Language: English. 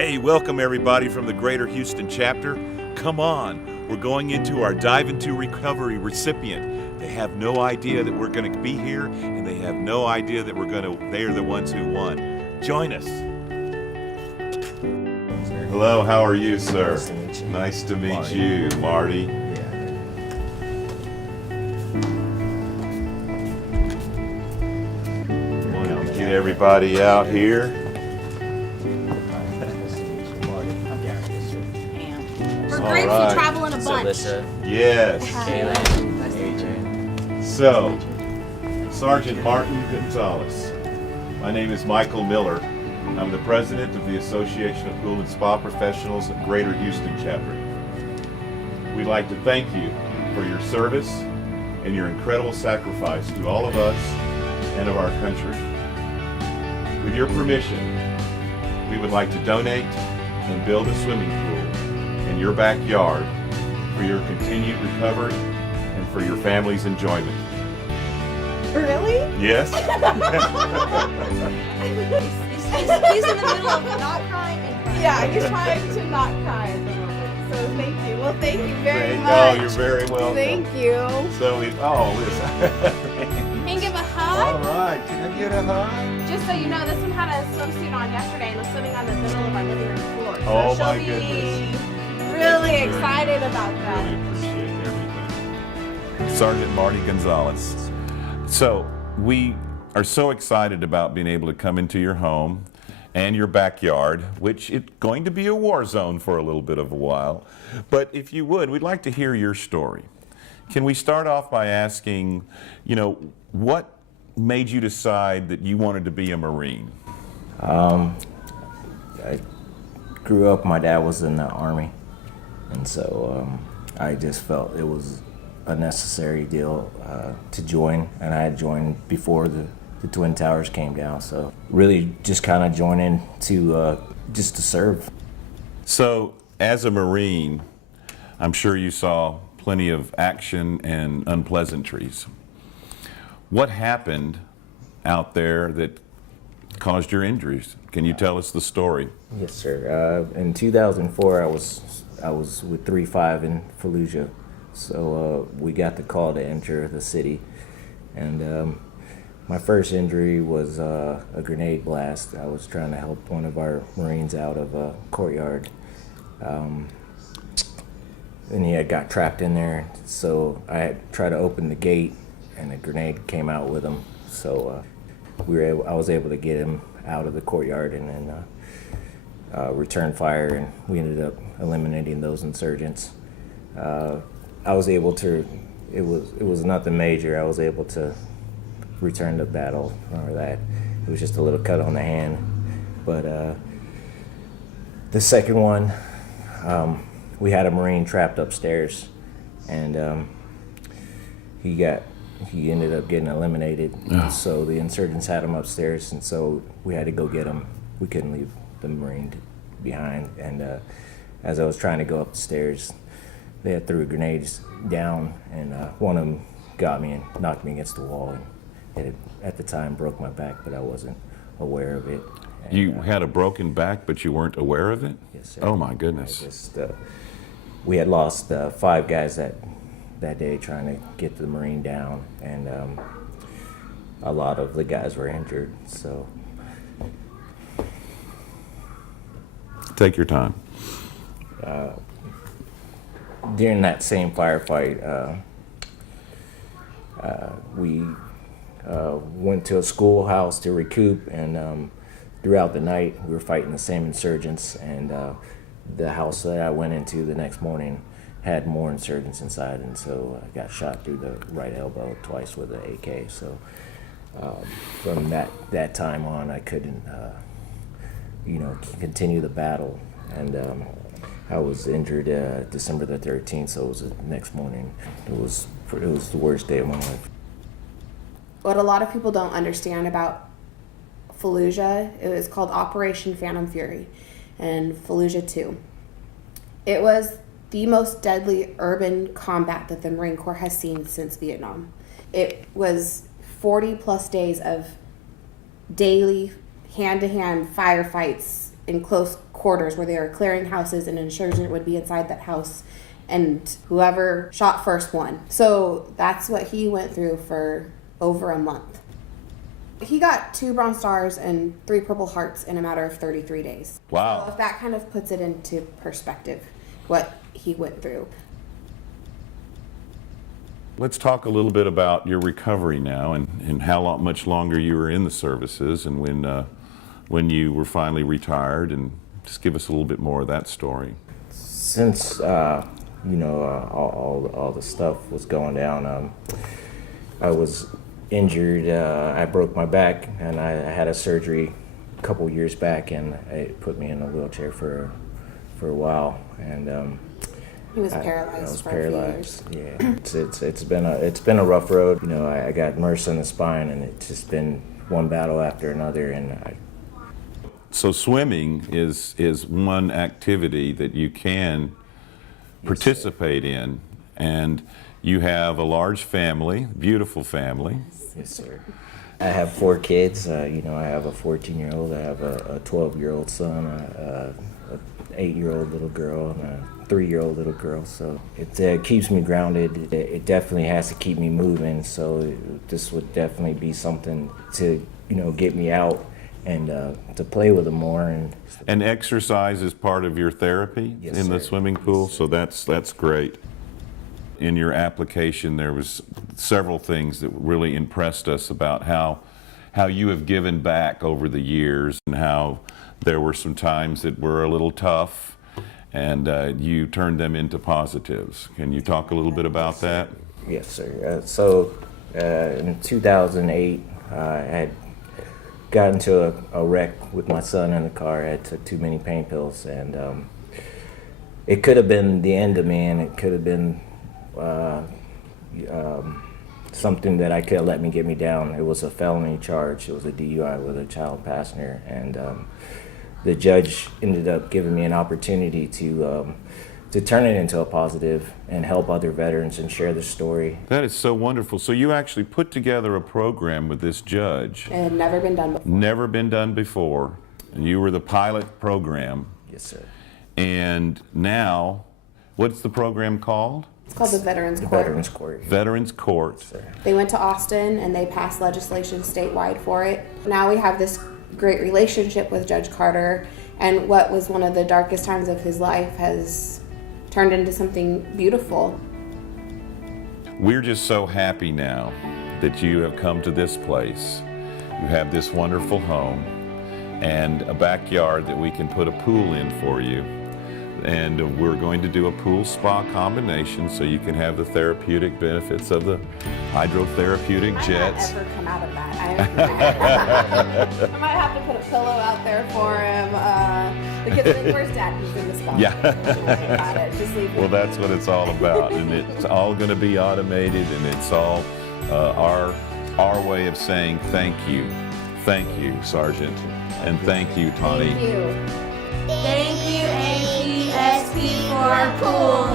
Hey, welcome everybody from the Greater Houston chapter. Come on, we're going into our Dive Into Recovery recipient. They have no idea that we're going to be here, and they have no idea that they're the ones who won. Join us. Hello, how are you, sir? Nice to meet you. Nice to meet Marty. you, Marty. Want to get everybody out here. Nice to meet you, Marty. I'm Darius. We're All great right. to travel in a bunch. Alyssa, Yes. Kaylin, AJ. So, Sergeant Martin Gonzalez. My name is Michael Miller. I'm the president of the Association of Pool and Spa Professionals at Greater Houston chapter. We'd like to thank you for your service and your incredible sacrifice to all of us and of our country. With your permission, we would like to donate and build a swimming pool in your backyard for your continued recovery and for your family's enjoyment. Really? Yes? He's in the middle of not crying and crying. Yeah, he's trying to not cry at the moment. So thank you. Well, thank you very Oh, much. you're very welcome. Thank you. So we, Can you give a all hug? right, can I get a hug? Just so you know, this one had a swimsuit on yesterday and was swimming on the middle of our living room floor. So Oh, she'll my be goodness. really Very excited about that. Really appreciate everything. Sergeant Marty Gonzalez. So we are so excited about being able to come into your home and your backyard, which is going to be a war zone for a little bit of a while. But if you would, we'd like to hear your story. Can we start off by asking, what made you decide that you wanted to be a Marine? I grew up, my dad was in the Army, and so I just felt it was a necessary deal to join, and I had joined before the Twin Towers came down, so really just kind of joining to just to serve. So, as a Marine, I'm sure you saw plenty of action and unpleasantries. What happened out there that caused your injuries? Can you tell us the story? Yes, sir. In 2004, I was with 3-5 in Fallujah, so we got the call to enter the city, and my first injury was a grenade blast. I was trying to help one of our Marines out of a courtyard, and he had got trapped in there. So I had tried to open the gate, and a grenade came out with him. So I was able to get him out of the courtyard and then return fire, and we ended up eliminating those insurgents. I was able to. It was nothing major. I was able to return to battle or that. It was just a little cut on the hand. But the second one, we had a Marine trapped upstairs, and he ended up getting eliminated. Oh. So the insurgents had him upstairs, and so we had to go get him. We couldn't leave the Marine behind. And as I was trying to go up the stairs, they had threw grenades down, and one of them got me and knocked me against the wall. And it at the time broke my back, but I wasn't aware of it. And, You had a broken back, but you weren't aware of it? Yes, sir. Oh, my goodness. I just, we had lost 5 guys that day trying to get the Marine down, and a lot of the guys were injured. So Take your time. during that same firefight, we went to a schoolhouse to recoup, and throughout the night we were fighting the same insurgents, and the house that I went into the next morning had more insurgents inside, and so I got shot through the right elbow twice with an AK. So from that time on, I couldn't continue the battle, and I was injured December the 13th, so it was the next morning. It was the worst day of my life. What a lot of people don't understand about Fallujah, it was called Operation Phantom Fury and Fallujah 2. It was the most deadly urban combat that the Marine Corps has seen since Vietnam. It was 40 plus days of daily hand-to-hand firefights in close quarters where they were clearing houses, and an insurgent would be inside that house, and whoever shot first won. So that's what he went through for over a month. He got 2 Bronze Stars and 3 Purple Hearts in a matter of 33 days. Wow. So if that kind of puts it into perspective, what he went through. Let's talk a little bit about your recovery now and how much longer you were in the services and when you were finally retired, and just give us a little bit more of that story. Since all the stuff was going down, I was injured. I broke my back, and I had a surgery a couple years back, and it put me in a wheelchair for a while, and He was paralyzed. I was for paralyzed. A few years. Yeah, it's been a rough road. I got MRSA in the spine, and it's just been one battle after another, and So swimming is one activity that you can participate in, and you have a large family, beautiful family. Yes, sir. I have 4 kids. I have a 14-year-old, I have a 12-year-old son, a 8-year-old little girl, and a 3-year-old little girl. So it keeps me grounded. It definitely has to keep me moving. So this would definitely be something to get me out and to play with them more. And exercise is part of your therapy Yes, in the sir. swimming pool, so that's great. In your application, there was several things that really impressed us about how you have given back over the years, and how there were some times that were a little tough, and you turned them into positives. Can you talk a little bit about that? Yes, sir. So in 2008, I had got into a wreck with my son in the car. I took too many pain pills, and it could have been the end of me, and it could have been something that I could have let me get me down. It was a felony charge. It was a DUI with a child passenger, and the judge ended up giving me an opportunity to turn it into a positive and help other veterans and share the story. That is so wonderful. So you actually put together a program with this judge. It had never been done before. Never been done before. And you were the pilot program. Yes, sir. And now, what's the program called? It's called the Veterans The Court. Veterans Court. Veterans Court. Sir. They went to Austin and they passed legislation statewide for it. Now we have this great relationship with Judge Carter, and what was one of the darkest times of his life has turned into something beautiful. We're just so happy now that you have come to this place. You have this wonderful home and a backyard that we can put a pool in for you. And we're going to do a pool spa combination so you can have the therapeutic benefits of the hydrotherapeutic I jets. might not ever come out of that. I might have to put a pillow out there for him. The kids are like, "Where's Dad?" He's in the spa. Yeah. Don't worry about it. Just leave Well, him. that's what it's all about, and it's all going to be automated, and it's all our way of saying thank you, Sergeant, and thank you, Tawny. Thank you. Thank you, APSP, for pool